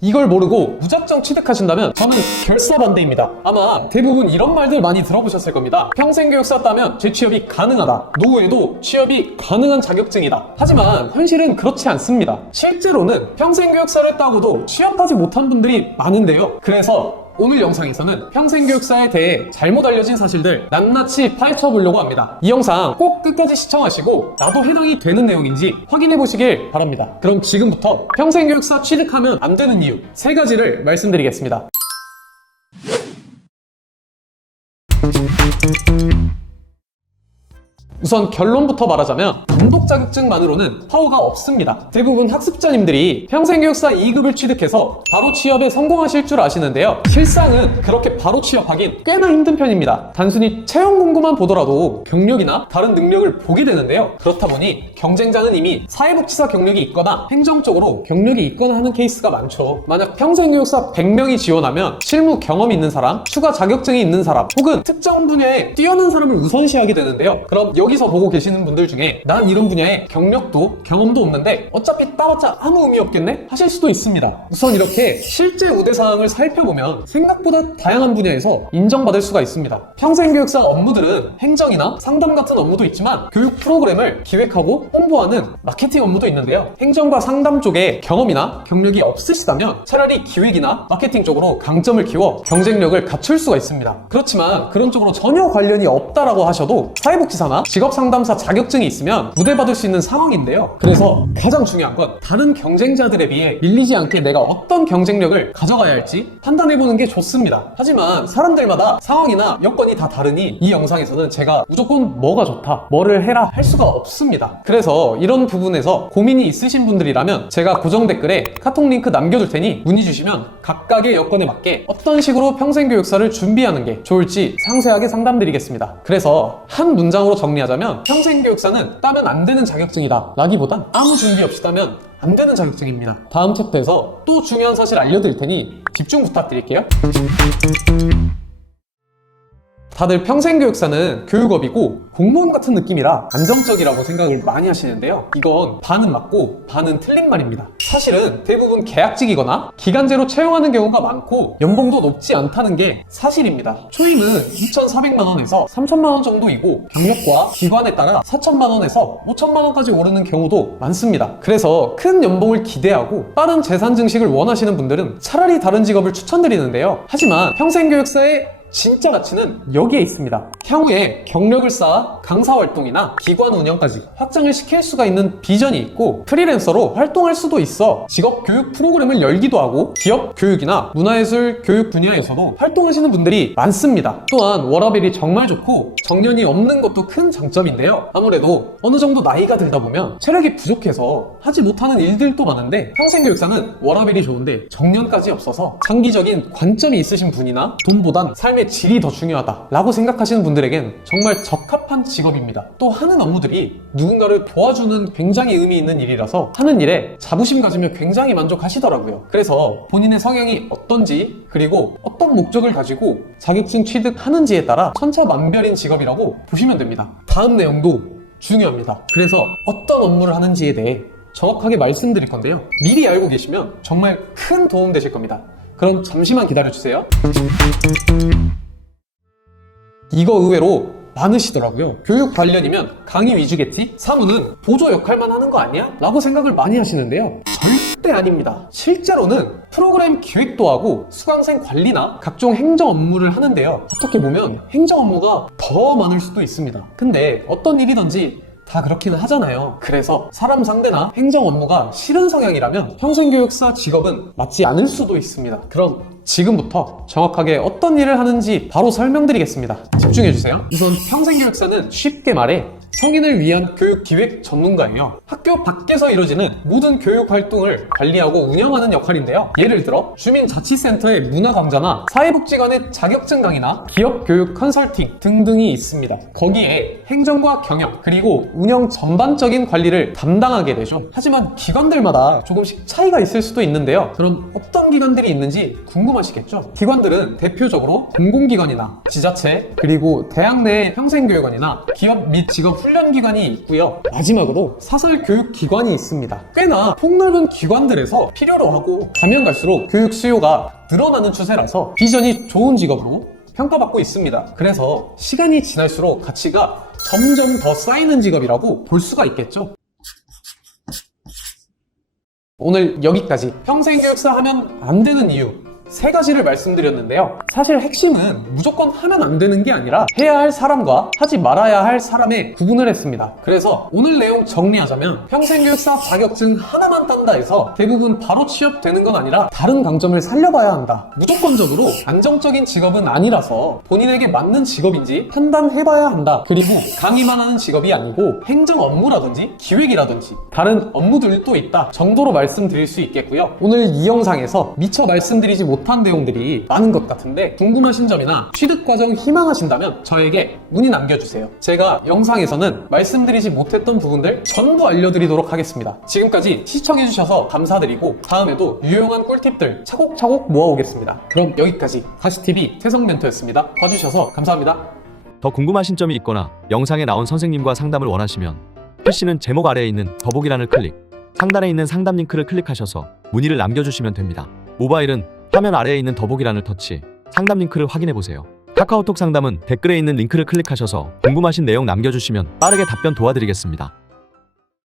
이걸 모르고 무작정 취득하신다면 저는 결사반대입니다. 아마 대부분 이런 말들 많이 들어보셨을 겁니다. 평생교육사 따면 재취업이 가능하다. 노후에도 취업이 가능한 자격증이다. 하지만 현실은 그렇지 않습니다. 실제로는 평생교육사를 따고도 취업하지 못한 분들이 많은데요. 그래서 오늘 영상에서는 평생교육사에 대해 잘못 알려진 사실들 낱낱이 파헤쳐보려고 합니다. 이 영상 꼭 끝까지 시청하시고 나도 해당이 되는 내용인지 확인해보시길 바랍니다. 그럼 지금부터 평생교육사 취득하면 안 되는 이유 3가지를 말씀드리겠습니다. 우선 결론부터 말하자면 감독 자격증만으로는 파워가 없습니다. 대부분 학습자님들이 평생교육사 2급을 취득해서 바로 취업에 성공하실 줄 아시는데요. 실상은 그렇게 바로 취업하긴 꽤나 힘든 편입니다. 단순히 채용 공고만 보더라도 경력이나 다른 능력을 보게 되는데요. 그렇다 보니 경쟁자는 이미 사회복지사 경력이 있거나 행정 쪽으로 경력이 있거나 하는 케이스가 많죠. 만약 평생교육사 100명이 지원하면 실무 경험이 있는 사람, 추가 자격증이 있는 사람, 혹은 특정 분야에 뛰어난 사람을 우선시하게 되는데요. 그럼 여기서 보고 계시는 분들 중에 난 이런 분야에 경력도 경험도 없는데 어차피 따봤자 아무 의미 없겠네? 하실 수도 있습니다. 우선 이렇게 실제 우대사항을 살펴보면 생각보다 다양한 분야에서 인정받을 수가 있습니다. 평생교육사 업무들은 행정이나 상담 같은 업무도 있지만 교육 프로그램을 기획하고 홍보하는 마케팅 업무도 있는데요. 행정과 상담 쪽에 경험이나 경력이 없으시다면 차라리 기획이나 마케팅 쪽으로 강점을 키워 경쟁력을 갖출 수가 있습니다. 그렇지만 그런 쪽으로 전혀 관련이 없다라고 하셔도 사회복지사나 직업상담사 자격증이 있으면 우대받을 수 있는 상황인데요. 그래서 가장 중요한 건 다른 경쟁자들에 비해 밀리지 않게 내가 어떤 경쟁력을 가져가야 할지 판단해보는 게 좋습니다. 하지만 사람들마다 상황이나 여건이 다 다르니 이 영상에서는 제가 무조건 뭐가 좋다, 뭐를 해라 할 수가 없습니다. 그래서 이런 부분에서 고민이 있으신 분들이라면 제가 고정 댓글에 카톡 링크 남겨둘 테니 문의 주시면 각각의 여건에 맞게 어떤 식으로 평생교육사를 준비하는 게 좋을지 상세하게 상담드리겠습니다. 그래서 한 문장으로 정리하자면 평생교육사는 따면 안 되는 자격증이다 라기보단 아무 준비 없이 따면 안 되는 자격증입니다. 다음 챕터에서 또 중요한 사실 알려드릴 테니 집중 부탁드릴게요. 다들 평생교육사는 교육업이고 공무원 같은 느낌이라 안정적이라고 생각을 많이 하시는데요. 이건 반은 맞고 반은 틀린 말입니다. 사실은 대부분 계약직이거나 기간제로 채용하는 경우가 많고 연봉도 높지 않다는 게 사실입니다. 초임은 2,400만 원에서 3,000만 원 정도이고 경력과 기관에 따라 4,000만 원에서 5,000만 원까지 오르는 경우도 많습니다. 그래서 큰 연봉을 기대하고 빠른 재산 증식을 원하시는 분들은 차라리 다른 직업을 추천드리는데요. 하지만 평생교육사의 진짜 가치는 여기에 있습니다. 향후에 경력을 쌓아 강사 활동이나 기관 운영까지 확장을 시킬 수가 있는 비전이 있고 프리랜서로 활동할 수도 있어 직업 교육 프로그램을 열기도 하고 기업 교육이나 문화예술 교육 분야에서도 활동하시는 분들이 많습니다. 또한 워라밸이 정말 좋고 정년이 없는 것도 큰 장점인데요. 아무래도 어느 정도 나이가 들다 보면 체력이 부족해서 하지 못하는 일들도 많은데 평생교육사는 워라밸이 좋은데 정년까지 없어서 장기적인 관점이 있으신 분이나 돈보단 삶의 질이 더 중요하다 라고 생각하시는 분들에겐 정말 적합한 직업입니다. 또 하는 업무들이 누군가를 도와주는 굉장히 의미 있는 일이라서 하는 일에 자부심 가지면 굉장히 만족하시더라고요. 그래서 본인의 성향이 어떤지 그리고 어떤 목적을 가지고 자격증 취득하는지에 따라 천차만별인 직업이라고 보시면 됩니다. 다음 내용도 중요합니다. 그래서 어떤 업무를 하는지에 대해 정확하게 말씀드릴 건데요. 미리 알고 계시면 정말 큰 도움 되실 겁니다. 그럼 잠시만 기다려주세요. 이거 의외로 많으시더라고요. 교육 관련이면 강의 위주겠지? 사무는 보조 역할만 하는 거 아니야? 라고 생각을 많이 하시는데요. 절대 아닙니다. 실제로는 프로그램 기획도 하고 수강생 관리나 각종 행정 업무를 하는데요. 어떻게 보면 행정 업무가 더 많을 수도 있습니다. 근데 어떤 일이든지 다 그렇기는 하잖아요. 그래서 사람 상대나 행정 업무가 싫은 성향이라면 평생교육사 직업은 맞지 않을 수도 있습니다. 그럼 지금부터 정확하게 어떤 일을 하는지 바로 설명드리겠습니다. 집중해주세요. 우선 평생교육사는 쉽게 말해 성인을 위한 교육기획 전문가예요. 학교 밖에서 이루어지는 모든 교육 활동을 관리하고 운영하는 역할인데요. 예를 들어 주민자치센터의 문화 강좌나 사회복지관의 자격증 강의나 기업 교육 컨설팅 등등이 있습니다. 거기에 행정과 경영 그리고 운영 전반적인 관리를 담당하게 되죠. 하지만 기관들마다 조금씩 차이가 있을 수도 있는데요. 그럼 어떤 기관들이 있는지 궁금하시겠죠? 기관들은 대표적으로 공공기관이나 지자체 그리고 대학 내 평생교육원이나 기업 및 직업 훈련 기관이 있고요. 마지막으로 사설 교육 기관이 있습니다. 꽤나 폭넓은 기관들에서 필요로 하고 가면 갈수록 교육 수요가 늘어나는 추세라서 비전이 좋은 직업으로 평가받고 있습니다. 그래서 시간이 지날수록 가치가 점점 더 쌓이는 직업이라고 볼 수가 있겠죠. 오늘 여기까지 평생교육사 하면 안 되는 이유 3가지를 말씀드렸는데요. 사실 핵심은 무조건 하면 안 되는 게 아니라 해야 할 사람과 하지 말아야 할 사람의 구분을 했습니다. 그래서 오늘 내용 정리하자면 평생교육사 자격증 하나만 딴다 해서 대부분 바로 취업되는 건 아니라 다른 강점을 살려봐야 한다. 무조건적으로 안정적인 직업은 아니라서 본인에게 맞는 직업인지 판단해봐야 한다. 그리고 강의만 하는 직업이 아니고 행정 업무라든지 기획이라든지 다른 업무들도 있다 정도로 말씀드릴 수 있겠고요. 오늘 이 영상에서 미처 말씀드리지 못한 내용들이 많은 것 같은데 궁금하신 점이나 취득 과정 희망하신다면 저에게 문의 남겨주세요. 제가 영상에서는 말씀드리지 못했던 부분들 전부 알려드리도록 하겠습니다. 지금까지 시청해주셔서 감사드리고 다음에도 유용한 꿀팁들 차곡차곡 모아오겠습니다. 그럼 여기까지 다시TV 태성멘토였습니다. 봐주셔서 감사합니다. 더 궁금하신 점이 있거나 영상에 나온 선생님과 상담을 원하시면 PC는 제목 아래에 있는 더보기란을 클릭, 상단에 있는 상담 링크를 클릭하셔서 문의를 남겨주시면 됩니다. 모바일은 화면 아래에 있는 더보기란을 터치, 상담 링크를 확인해보세요. 카카오톡 상담은 댓글에 있는 링크를 클릭하셔서 궁금하신 내용 남겨주시면 빠르게 답변 도와드리겠습니다.